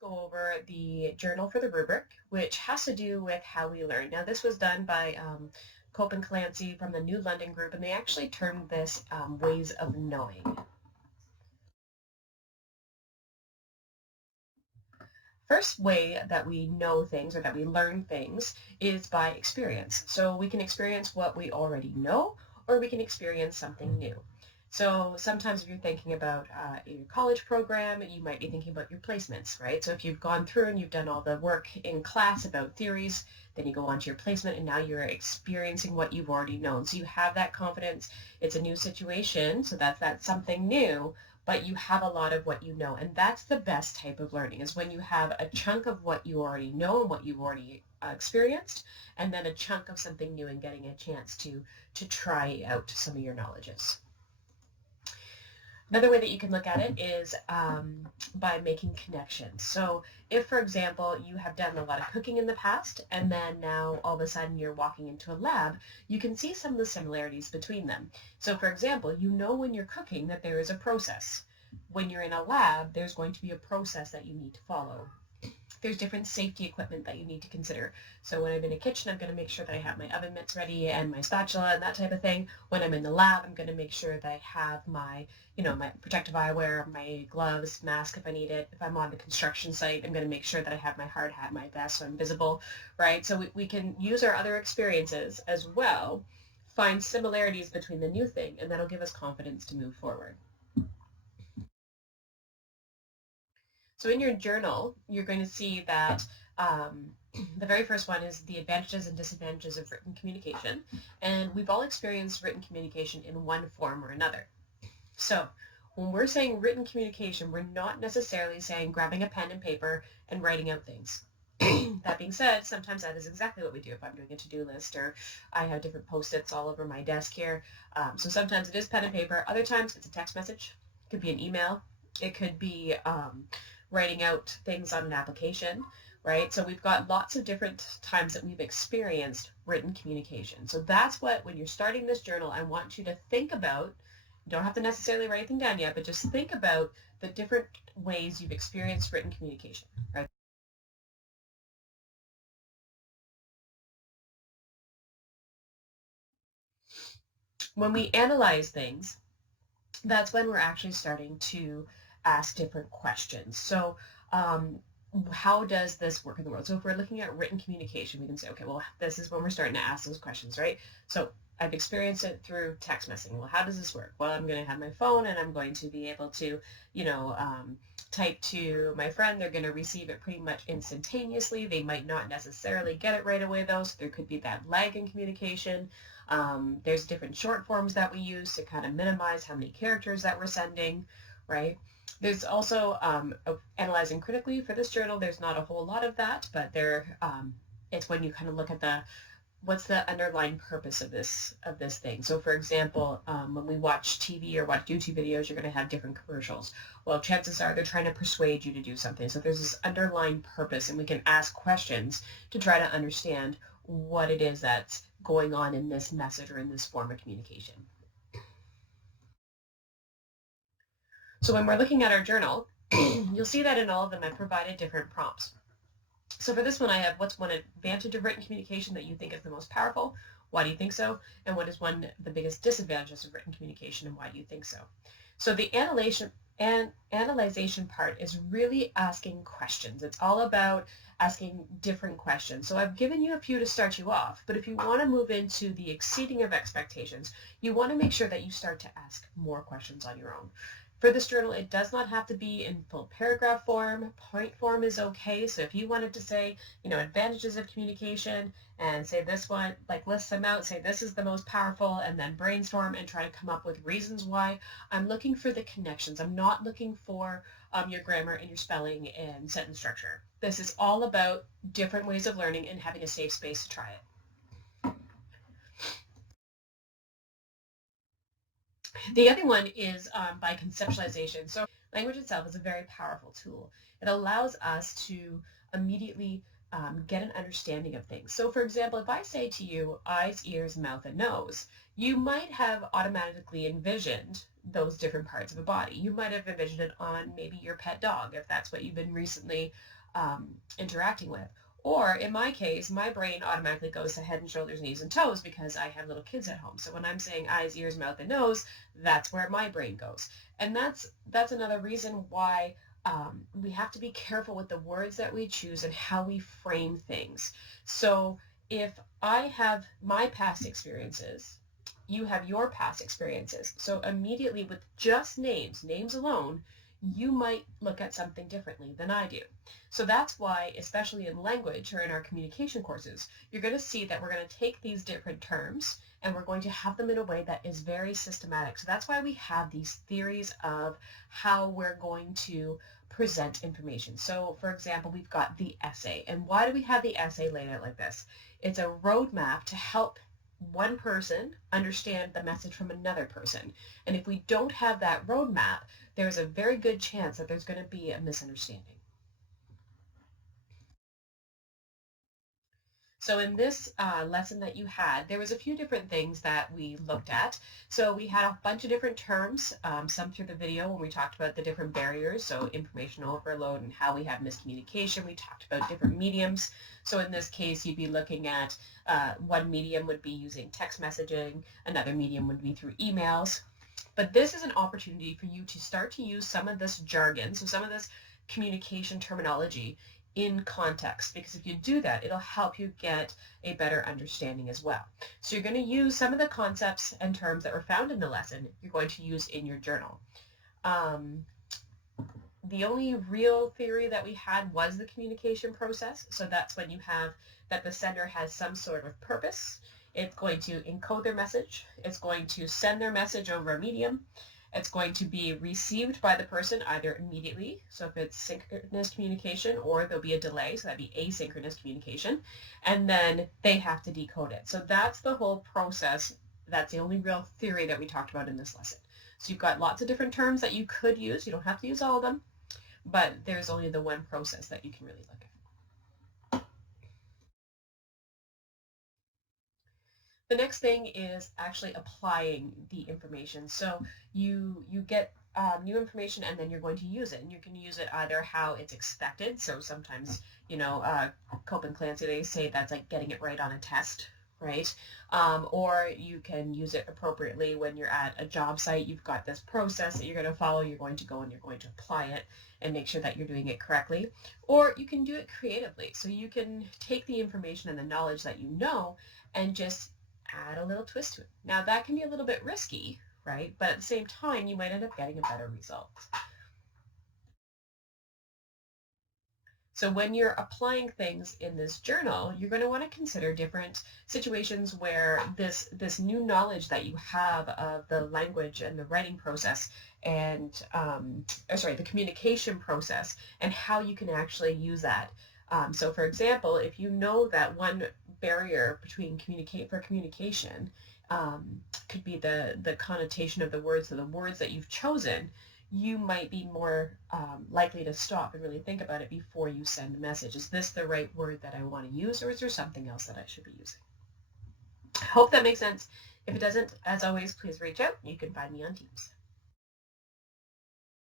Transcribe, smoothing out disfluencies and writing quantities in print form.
go over the journal for the rubric, which has to do with how we learn. Now, this was done by Cope and Clancy from the New London group, and they actually termed this ways of knowing. First way that we know things or that we learn things is by experience. So we can experience what we already know, or we can experience something new. So sometimes if you're thinking about your college program, you might be thinking about your placements, right? So if you've gone through and you've done all the work in class about theories, then you go on to your placement and now you're experiencing what you've already known. So you have that confidence. It's a new situation, so that's something new, but you have a lot of what you know. And that's the best type of learning, is when you have a chunk of what you already know and what you've already experienced, and then a chunk of something new and getting a chance to try out some of your knowledges. Another way that you can look at it is by making connections. So if, for example, you have done a lot of cooking in the past and then now all of a sudden you're walking into a lab, you can see some of the similarities between them. So for example, you know when you're cooking that there is a process. When you're in a lab, there's going to be a process that you need to follow. There's different safety equipment that you need to consider. So when I'm in a kitchen, I'm going to make sure that I have my oven mitts ready and my spatula and that type of thing. When I'm in the lab, I'm going to make sure that I have my, my protective eyewear, my gloves, mask if I need it. If I'm on the construction site, I'm going to make sure that I have my hard hat, my vest, so I'm visible, right? So we can use our other experiences as well, find similarities between the new thing, and that'll give us confidence to move forward. So in your journal, you're going to see that the very first one is the advantages and disadvantages of written communication. And we've all experienced written communication in one form or another. So when we're saying written communication, we're not necessarily saying grabbing a pen and paper and writing out things. That being said, sometimes that is exactly what we do if I'm doing a to-do list, or I have different post-its all over my desk here. So sometimes it is pen and paper. Other times it's a text message. It could be an email. It could be writing out things on an application, right? So we've got lots of different times that we've experienced written communication. So that's what, when you're starting this journal, I want you to think about. You don't have to necessarily write anything down yet, but just think about the different ways you've experienced written communication, right? When we analyze things, that's when we're actually starting to ask different questions. So how does this work in the world? So if we're looking at written communication, we can say, okay, well, this is when we're starting to ask those questions, right? So I've experienced it through text messaging. Well, how does this work? Well, I'm going to have my phone and I'm going to be able to, type to my friend. They're going to receive it pretty much instantaneously. They might not necessarily get it right away, though, so there could be that lag in communication. There's different short forms that we use to kind of minimize how many characters that we're sending, right? There's also analyzing critically for this journal. There's not a whole lot of that, but it's when you kind of look at what's the underlying purpose of this thing. So for example, when we watch TV or watch YouTube videos, you're going to have different commercials. Well, chances are they're trying to persuade you to do something. So there's this underlying purpose, and we can ask questions to try to understand what it is that's going on in this message or in this form of communication. So when we're looking at our journal, you'll see that in all of them I've provided different prompts. So for this one, I have, what's one advantage of written communication that you think is the most powerful? Why do you think so? And what is one of the biggest disadvantages of written communication, and why do you think so? So the analyzation part is really asking questions. It's all about asking different questions. So I've given you a few to start you off, but if you want to move into the exceeding of expectations, you want to make sure that you start to ask more questions on your own. For this journal, it does not have to be in full paragraph form. Point form is okay. So if you wanted to say, advantages of communication and say this one, like list them out, say this is the most powerful, and then brainstorm and try to come up with reasons why. I'm looking for the connections. I'm not looking for your grammar and your spelling and sentence structure. This is all about different ways of learning and having a safe space to try it. The other one is by conceptualization. So language itself is a very powerful tool. It allows us to immediately get an understanding of things. So for example, if I say to you eyes, ears, mouth, and nose, you might have automatically envisioned those different parts of a body. You might have envisioned it on maybe your pet dog, if that's what you've been recently interacting with. Or in my case, my brain automatically goes to head and shoulders, knees, and toes because I have little kids at home. So when I'm saying eyes, ears, mouth, and nose, that's where my brain goes. And that's another reason why we have to be careful with the words that we choose and how we frame things. So if I have my past experiences, you have your past experiences. So immediately with just names alone, you might look at something differently than I do. So that's why, especially in language or in our communication courses, you're going to see that we're going to take these different terms and we're going to have them in a way that is very systematic. So that's why we have these theories of how we're going to present information. So for example, we've got the essay. And why do we have the essay laid out like this? It's a roadmap to help one person understand the message from another person. And if we don't have that roadmap, there's a very good chance that there's going to be a misunderstanding. So in this lesson that you had, there was a few different things that we looked at. So we had a bunch of different terms, some through the video when we talked about the different barriers, so information overload and how we have miscommunication. We talked about different mediums. So in this case, you'd be looking at one medium would be using text messaging, another medium would be through emails. But this is an opportunity for you to start to use some of this jargon, so some of this communication terminology in context, because if you do that, it'll help you get a better understanding as well. So you're going to use some of the concepts and terms that were found in the lesson, you're going to use in your journal. The only real theory that we had was the communication process. So that's when you have that the sender has some sort of purpose. It's going to encode their message. It's going to send their message over a medium. It's going to be received by the person either immediately, so if it's synchronous communication, or there'll be a delay, so that'd be asynchronous communication, and then they have to decode it. So that's the whole process. That's the only real theory that we talked about in this lesson. So you've got lots of different terms that you could use. You don't have to use all of them, but there's only the one process that you can really look at. The next thing is actually applying the information. So you get new information and then you're going to use it. And you can use it either how it's expected. So sometimes, Cope and Clancy, they say that's like getting it right on a test, right? Or you can use it appropriately when you're at a job site. You've got this process that you're going to follow. You're going to go and you're going to apply it and make sure that you're doing it correctly. Or you can do it creatively. So you can take the information and the knowledge that you know and just add a little twist to it. Now that can be a little bit risky, right? But at the same time, you might end up getting a better result. So when you're applying things in this journal, you're going to want to consider different situations where this new knowledge that you have of the language and the writing process and, the communication process and how you can actually use that. So for example, if you know that one barrier between communication could be the connotation of the words, so the words that you've chosen, you might be more likely to stop and really think about it before you send a message. Is this the right word that I want to use, or is there something else that I should be using? I hope that makes sense. If it doesn't, as always, please reach out. You can find me on Teams.